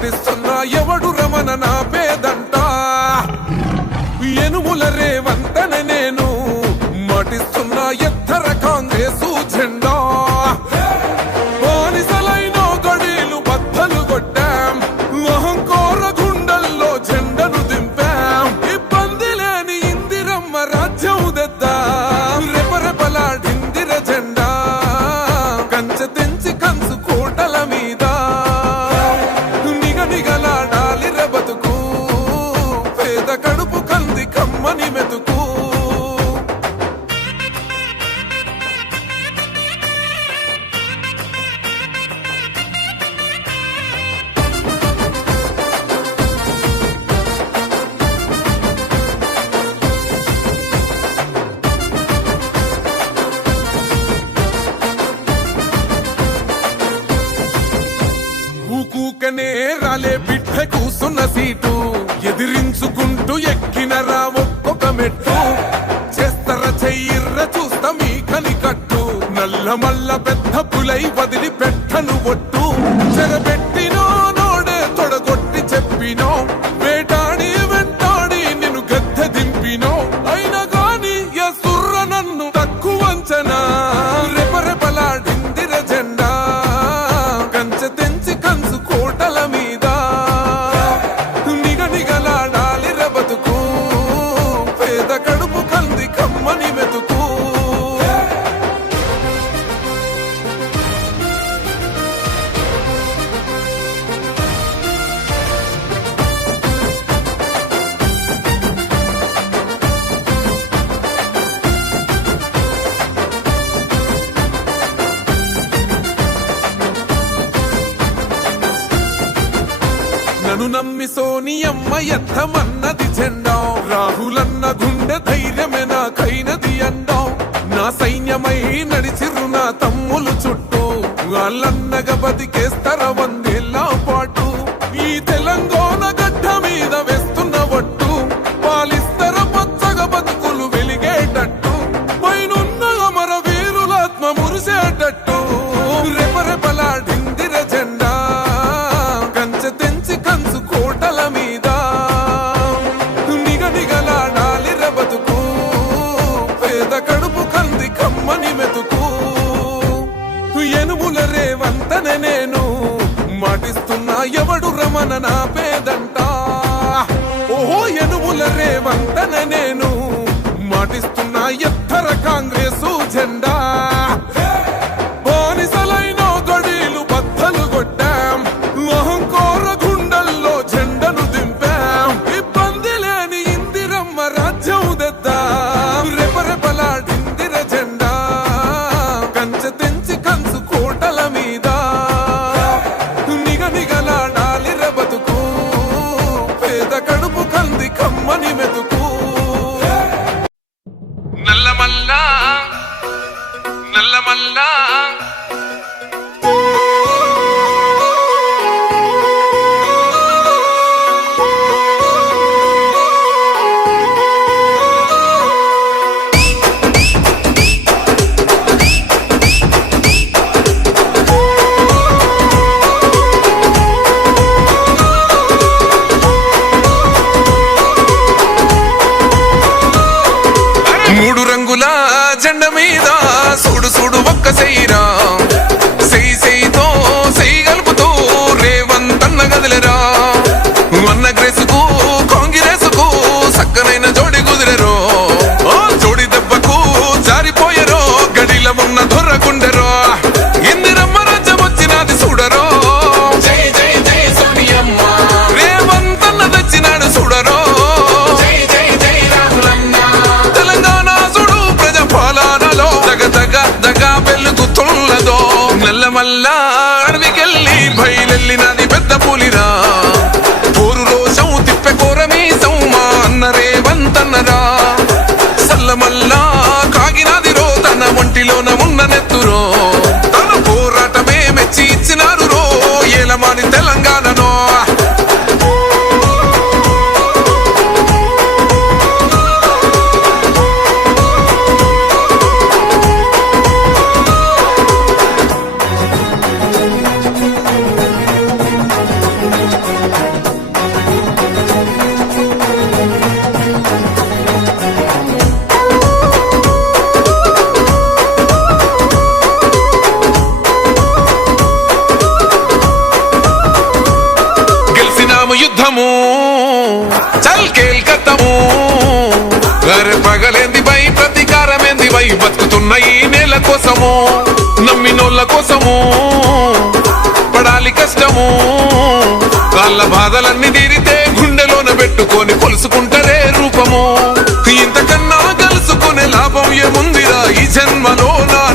మాటిస్తున్నా ఎవడు రమణ నా పేదంట ఎనుముల రేవంతనే నేను మాటిస్తున్నా ఎత్తర కాంగ్రెసు జెండా బానిసలైన గడీలు బద్దలు కొట్టాం అహంకార గుండెల్లో జెండను దింపాం ఇబ్బంది లేని ఇందిరమ్మ రాజ్యం తెద్దాం రెపరెపలాడిందిర జెండా కంచె తెంచి కంచు కోటల మీద నిగనిగలాడాలి బతుకు పేద కడుపు కంది కమ్మని మెతుకు ఊకూకనే రాలే బిడ్డ కూసున్న సీటు ఎదిరించుకుంటూ ఎక్కినరా ఒక్కొక్క మెట్టు చేస్తర చెయ్యిర్ర చూస్తా మీ కని కట్టు నల్ల మల్ల పెద్ద పులై వదిలి పెట్టను ఒట్టు చెరబెట్టినో నోడే తొడగొట్టి చెప్పినో వేటాడి వెంటాడి నిన్ను గద్దె దింపినో అయినా గాని ఎసుర్ర నన్ను తక్కువంచనా రెపరెపలాడిందిర జెండా కంచె తెంచి కంచు కోటల మీద నిగనిగలాడాలి బతుకు పేద కడుపు కంది కమ్మని మెతుకు నన్ను నమ్మి సోనియమ్మ ఎత్తమన్నది జెండా రాహులన్న గుండె ధైర్యమే నాకైనది అండా నా సైన్యమై నడిచిరు నా తమ్ములు చుట్టూ వాళ్ళన్నగా బతికేస్తర వందేళ్ల పాటు ఈ తెలంగాణ గడ్డ మీద వేస్తున్న ఒట్టు పాలిస్తర పచ్చగా బతుకులు వెలిగేటట్టు పైనున్న అమర వీరులాత్మ మురిసేటట్టు రెపరెపలాడిందిర జెండా కంచె తెంచి కంచు కోటల మీద నిగనిగలాడాలి బతుకు పేద కడుపు కంది కమ్మని మెతుకు ఎనుముల రేవంతనే నేను మాటిస్తున్నా ఎవడు రమణ నా పేదంట ఓహో ఎనుముల రేవంతనే నేను మాటిస్తున్నా ఎత్తర కాంగ్రెసు జెండా బానిసలైన గడీలు బద్దలు కొట్టాం అహంకార గుండెల్లో జెండను దింపాం ఇబ్బంది లేని ఇందిరమ్మ రాజ్యం తెద్దాం రెపరెపలాడిందిర జెండా కంచె తెంచి కంచు కోటల మీద నిగనిగలాడాలి బతుకు పేద కడుపు కంది కమ్మని మెతుకు నల్లమల్లా నల్లమల్లా మూడు రంగుల జెండ మీద చూడు చూడు ఒక్క సెయ్యిరా సెయ్యి సెయ్యితో సెయ్యి కలుపుతూ రేవంతన్న గదిలేరా అన్న గ్రేసుకు కాంగ్రెసుకు సక్కనైన జోడి కుదిరెరో జోడి దెబ్బకు జారిపోయరో గడిల ఉన్న దొర్ర గుండెరో ఇందిరమ్మ రాజ్యం వచ్చినది చూడరో జై జై జై సోనియమ్మ రేవంతన్న తెచ్చినాడు చూడరో దగా వెలుగుతున్నదో ఖతము చల్ కేల్ ఖతము అరే పగలేంది బై ప్రతీకారమేంది బై బతుకుతున్న ఈ నేల కోసము నమ్మినోళ్ళ కోసము పడాలి కష్టము వాళ్ళ బాధలన్నీ తీరితే గుండెలోన పెట్టుకొని కొలుసుకుంటారే రూపము ఇంతకన్నా కలుసుకునే లాభం ఏముందిరా ఈ జన్మలో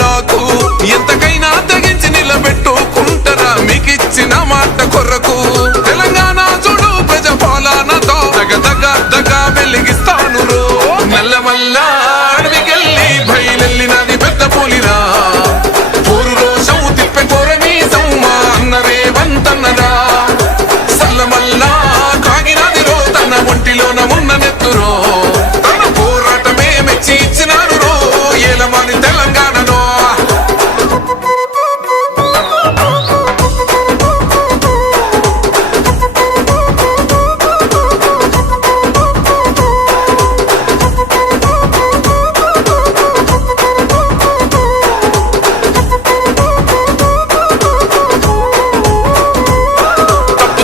నాకు ఎంతకైనా తెగించి నిలబెట్టుకుంటారా మీకిచ్చిన మాట కొరకు తెలంగాణ చూడు ప్రజ పాలనతో దగ వెలిగిస్తాను రో నల్లమల్ల అడవికెళ్ళి బయలెల్లినది పెద్ద పులిరా పోరు రోషం తిప్పే కోరమీ సౌమా అన్నరే వంతన్నరా సల్లమల్ల కాగినది రో తన ఒంటిలోన ఉన్న నెత్తురో తన పోరాటమే మెచ్చి ఇచ్చినారు రో ఏలమని తెలంగాణలో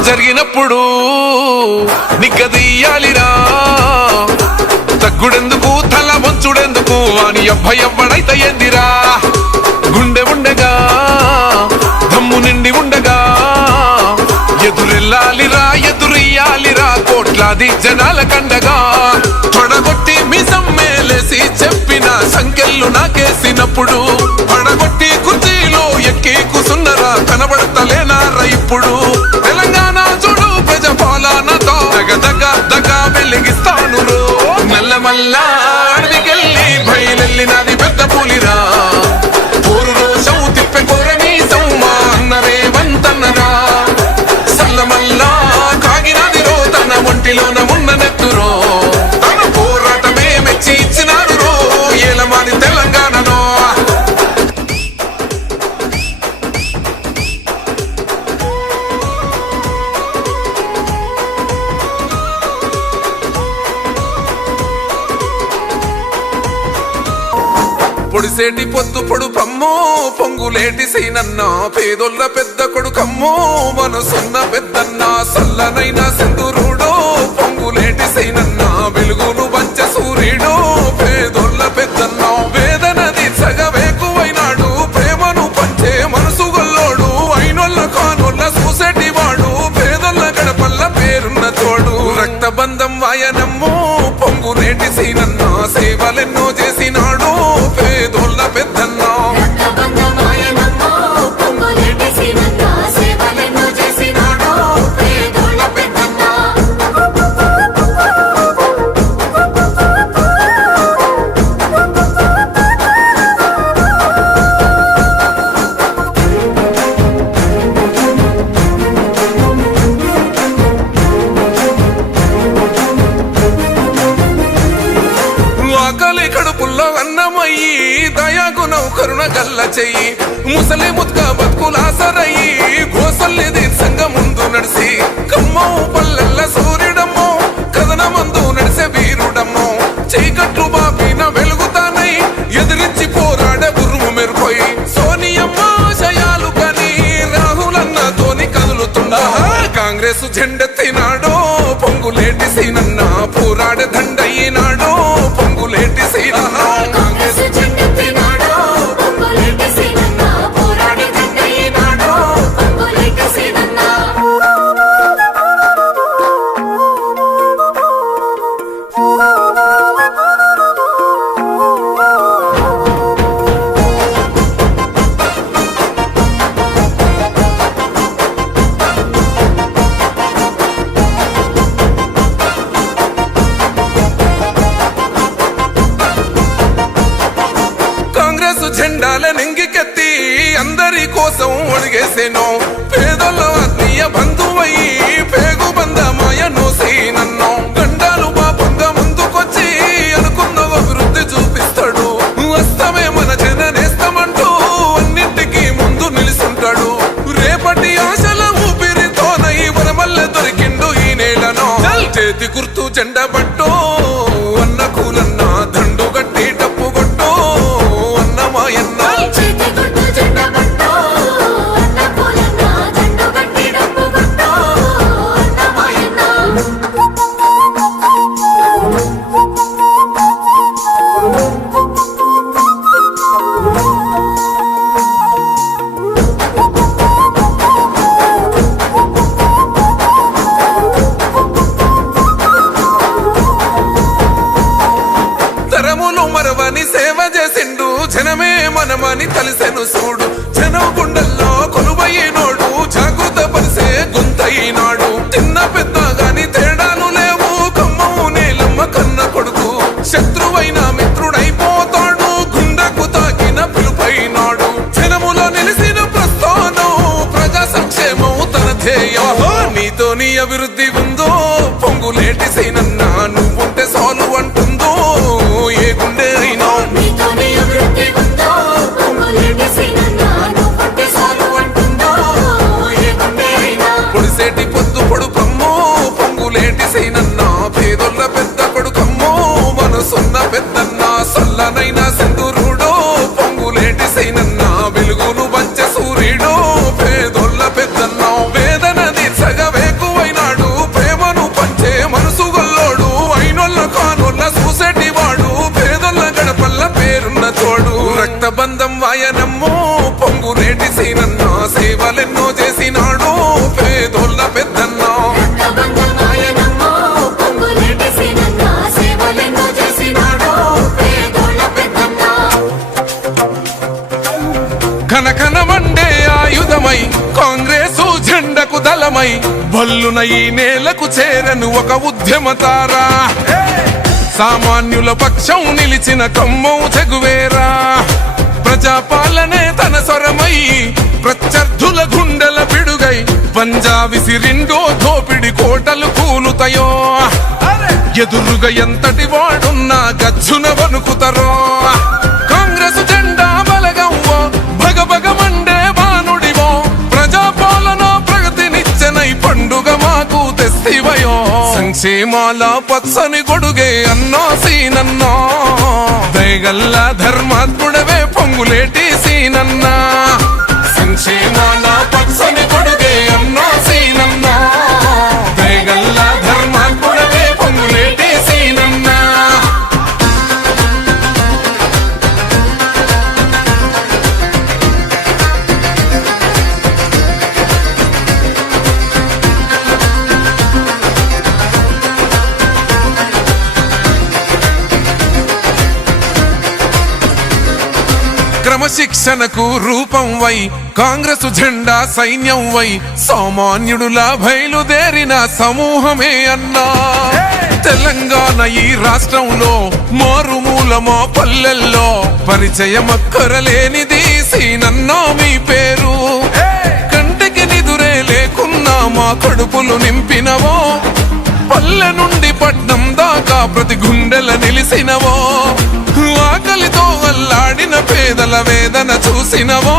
జరిగినప్పుడు నిగ్గదీయాలిరా తగ్గుడెందుకు తల వంచుడెందుకు అని ఎవ్వడైతే ఏందిరా గుండె ఉండగా దమ్ము నిండి ఉండగా ఎదురెళ్ళాలిరా ఎదురియ్యాలిరా కోట్లాది జనాల కండగా పడగొట్టి మిసం మేలేసి చెప్పిన సంఖ్యలు నాకేసినప్పుడు పడగొట్టి కుర్చీలో ఎక్కి కూసున్నరా కనబడతలేనారా ఇప్పుడు తెలంగాణ చూడు ప్రజ పాలనతో దగ వెలిగిస్తాను రో నల్లమల్ల అడవికెళ్ళి బయలెల్లినది పెద్ద పులిరా పోరు రోషం తిప్పే కోరమీ సౌమా అన్నరే వంతన్నరా సల్లమల్ల కాగినది రో తన ఒంటిలోన ఉన్న నెత్తురో తన పోరాటమే మెచ్చి ఇచ్చినారు రో ఏలమాని తెలంగాణలో పొడిసేటి పొద్దు పొడుపమ్మో పొంగులేటి సీనన్న పేదొల్ల పెద్ద కొడుకమ్మో మనసున్న పెద్దన్న సల్లనైన సింధురుడో పొంగులేటి సీనన్న వెలుగును పంచ సూర్యుడో పేదొల్ల పెద్దన్న వేదనది సగవేకువైనాడు ప్రేమను పంచే మనసు గొల్లోడు అయినొల్ల కానొల్ల చూసేటి వాడు పేదొల్ల గడపల్ల పేరున్న తోడు రక్తబంధం వాయనమ్మో పొంగులేటి సీనన్న సేవలెన్నో చేసినాడు పేదోళ్ళ పెద్దన్న ఆకలి కడుపుల్లో అన్నమయ్యి దయాగుణం కరుణ గల్ల చెయ్యి ముసలి ముత్క బతుకులాసరయ్యి గోసల్లి దీర్ఘంగ ముందు నడిసి కమ్మో పల్లెల్ల సూర్యుడమ్మో కథన మందు నడిసే వీరుడమ్మో చీకట్లు బాపిన వెలుగుతానై ఎదిరించి పోరాడే ఉరుము మెరుపోయి సోనియమ్మ శయాలు కని రాహులన్నతోని కదులుతుండా కాంగ్రెస్ జెండెత్తినాడో పొంగులేటి సీనన్న పోరాడే దండయ్యినాడో పొంగులేటి సీనన్న కాంగ్రెస్ జెండెత్తినాడో పొంగులేటి సీనన్న పోరాడే దండయ్యినాడో పొంగులేటి సీనన్న జెండాల నెంగికెత్తి అందరి కోసం ఒడిగేసేనో పేదల ఆత్మీయ బంధువయ్యి పేగు బంధమాయ నోసేనన్నో గండాలు పాపంగా ముందుకొచ్చి అనుకున్న అభివృద్ధి చూపిస్తాడు వస్తమే మన జననేస్తమంటూ అన్నింటికి ముందు నిలుస్తుంటాడు రేపటి ఆశల ఊపిరితోనై వరమల్ల దొరికిండు ఈ నేలను చేతి గుర్తు జెండా పట్టు అన్న కూలన్న దండు గట్టి డప్పు కొట్టు అన్నమాయన్న చేసెను సూడు జనం గుండెల్లో కొలువైనోడు జాగృత పరిసే గుంతైనాడు చిన్న పెద్ద గాని తేడాలు లేవు కమ్మవు నేలమ్మ కన్న కొడుకు శత్రువైన మిత్రుడైపోతాడు గుండెకు తాకిన పిలుపైనాడు జనములో నిలిసిన ప్రస్థానం ప్రజా సంక్షేమం తన ధ్యేయం నీతో నీ అభివృద్ధి ఉందో పొంగులేటి సైనన్నా నువ్వుంటే సాలు అంటుందో ఏ గుండె అయినా పొడిసేటి పొద్దు పొడుకమ్మో పొంగులేటి సైనన్నా పేదొల్ల పెద్ద కొడుకమ్మో మనసున్న పెద్దన్నా సల్లనైనా సింధురుడో పొంగులేటి సైనన్నా వెలుగును పంచే సూర్యుడో పేదొల్ల పెద్దన్నా వేదన తీర్చగవేకువైనాడు ప్రేమను పంచే మనసు గొల్లోడు అయినొల్ల కానొల్ల చూసేటి వాడు పేదొల్ల గడపల్ల పేరున్న తోడు రక్తబంధం వాయనమ్మో పొంగులేటి సైనన్నా సేవలెన్నో చేసినాడు పేదొల్ల పెద్దన్నా కనకనమండే ఆయుధమై కాంగ్రెసు జెండకు దళమై బల్లున ఈ నేలకు చేరను ఒక ఉద్యమతారా సామాన్యుల పక్షం నిలిచిన కమ్మం చెగువేరా ప్రజాపాలనే తన స్వరమై ప్రత్యర్థుల గుండెల పిడుగై పంజా విసిరిండో దోపిడి కోటలు కూలుతాయో ఎదురుగా ఎంతటి వాడున్నా గజ్జున వణుకుతారో కాంగ్రెస్ జెండా బలగంవో భగభగమండే బానుడివో ప్రజాపాలన ప్రగతినిచ్చనై పండుగ మాకు తెస్తివయో సంక్షేమాల పచ్చని గొడుగే అన్నా సీనన్నా దయగల్ల ధర్మాత్ముడవే పొంగులేటి సీనన్నా సంక్షేమాల పచ్చని గొడుగే అన్నా సీనన్నా దయగల్ల ధర్మాత్ముడవే పొంగులేటి సీనన్నా క్రమశిక్షణకు రూపం వై కాంగ్రెసు జెండా సైన్యం వై సామాన్యుడులా బయలుదేరిన సమూహమే అన్నా తెలంగాణ ఈ రాష్ట్రంలో మారుమూల మా పల్లెల్లో పరిచయమక్కరలేనిది సీనన్నా మీ పేరు కంటికి నిదురే లేకున్నా మా కడుపులు నింపినవో పల్లె నుండి పట్నం దాకా ప్రతి గుండెల నిలిసినవో ఆకలితో అల్లాడిన పేదల వేదన చూసినవో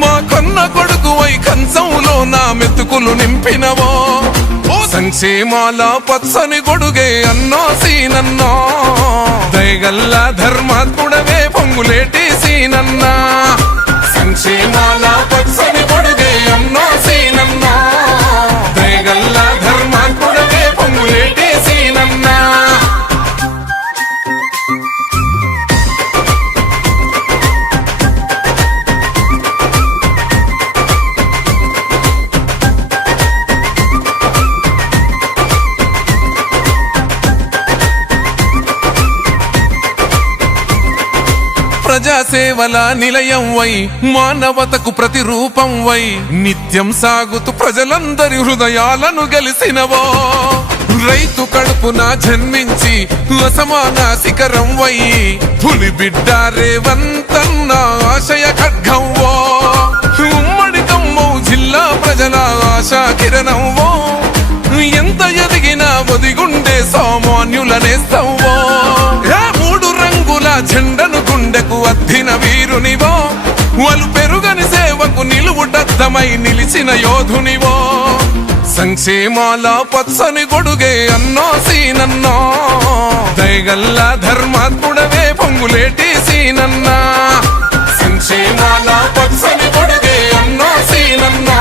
మా కన్న కొడుకువై కంచంలో నా మెతుకులు నింపినవో సంక్షేమాల పచ్చని గొడుగే అన్నా సీనన్నా దయగల్ల ధర్మాత్ముడవే పొంగులేటి సీనన్నా సంక్షేమాల పచ్చని గొడుగే అన్నా సీనన్నా దయగల్ల ధర్మాత్ముడవే పొంగులేటి సీనన్నా ప్రజాసేవల నిలయం వై మానవతకు ప్రతిరూపం వై నిత్యం సాగుతూ ప్రజలందరి హృదయాలను గెలిసినవో రైతు కడుపున జన్మించి అసమాన శిఖరం వై పులి బిడ్డ రేవంతన్న ఆశయ ఖడ్గంవో ఉమ్మడి ఖమ్మం జిల్లా ప్రజల ఆశా కిరణంవో ఎంత ఎదిగినా ఒదిగుండే సామాన్యుల నేస్తవో మూడు రంగుల జెండను గుండెకు అద్దిన వీరునివో వాళ్ళు పెరుగని సేవకు నిలువుటద్దమై నిలిచిన యోధునివో సంక్షేమాల పచ్చని గొడుగే అన్నా సీనన్నా దయగల్ల ధర్మాత్ముడవే పొంగులేటి సీనన్నా సంక్షేమాల పచ్చని గొడుగే అన్నా సీనన్నా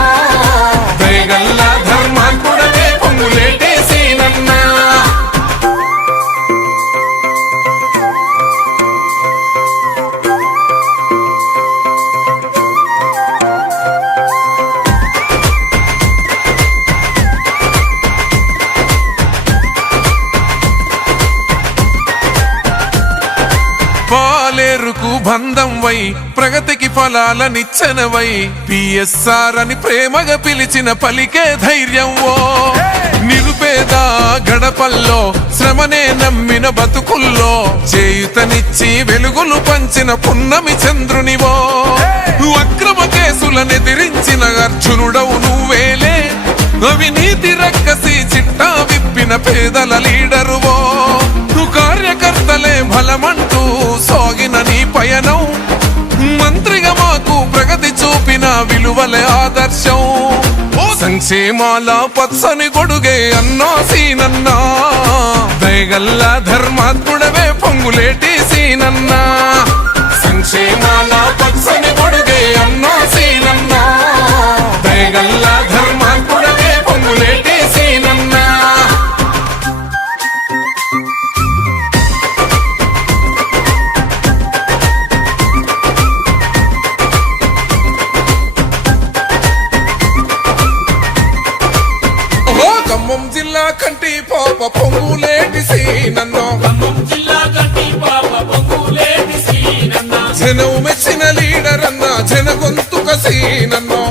దయగల్ల ధర్మాత్ముడవే పొంగులేటి సీనన్నా పాలేరుకు బంధం వై ప్రగతికి ఫలాలనిచ్చనవై పిఎస్ఆర్ అని ప్రేమగా పిలిచిన పలికే ధైర్యం ఓ నిరుపేద గడపల్లో శ్రమనే నమ్మిన బతుకుల్లో చేయుతనిచ్చి వెలుగులు పంచిన పున్నమి చంద్రునివో అక్రమ కేసులనెదిరించిన అర్జునుడవు నువ్వేలే అవినీతి రక్కసి చిట్టా విప్పిన పేదల లీడరువో కార్యకర్తలే బలమంటూ సాగిన నీ పయనం మంత్రిగా మాకు ప్రగతి చూపిన విలువలే ఆదర్శం సంక్షేమాల పచ్చని గొడుగే అన్నా సీనన్నా దయగల్ల ధర్మాత్ముడవే పొంగులేటి సీనన్నా సంక్షేమాల పచ్చని గొడుగే అన్నా సీనన్నా దయగల్ల ధర్మాత్ముడవే పొంగులేటి సీనన్నా ఖమ్మం జిల్లా కంటి పాప పొంగులేటి సీనన్నో జనం మెచ్చిన లీడర్ అన్న జన గొంతుక సీనన్నో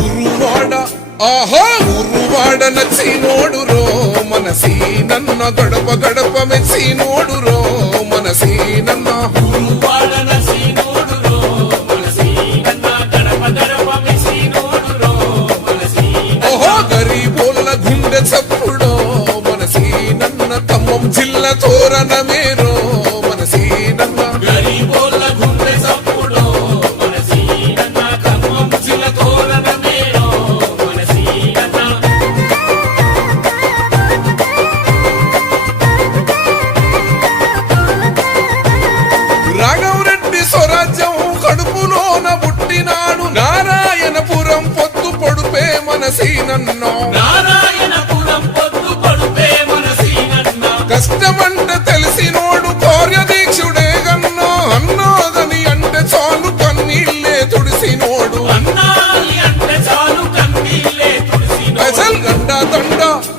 ఉరువాడ ఆహా ఉరువాడ నచ్చినోడు రో మన సీనన్న గడప గడప మెచ్చినోడు రో మన సీనన్న ఉరువాడ నచ్చినోడు రో మన సీనన్న గడప గడప మెచ్చినోడు రో మన సీనన్న ఓహో గరీబోళ్ళ గుండె చప్పుడో మన సీనన్న ఖమ్మం జిల్లా తోరణమేరో మన సీనన్న గరీబోళ్ళ గుండె చప్పుడో మన సీనన్న ఖమ్మం జిల్లా తోరణమేరో మన సీనన్న రాఘవరెడ్డి స్వరాజ్యం కడుపులోన పుట్టినాడు నారాయణపురం పొత్తు పొడుపే మన సీనన్నో నారాయణపురం పొత్తు పొడుపే మన సీనన్న కష్టమంట తెలిసినో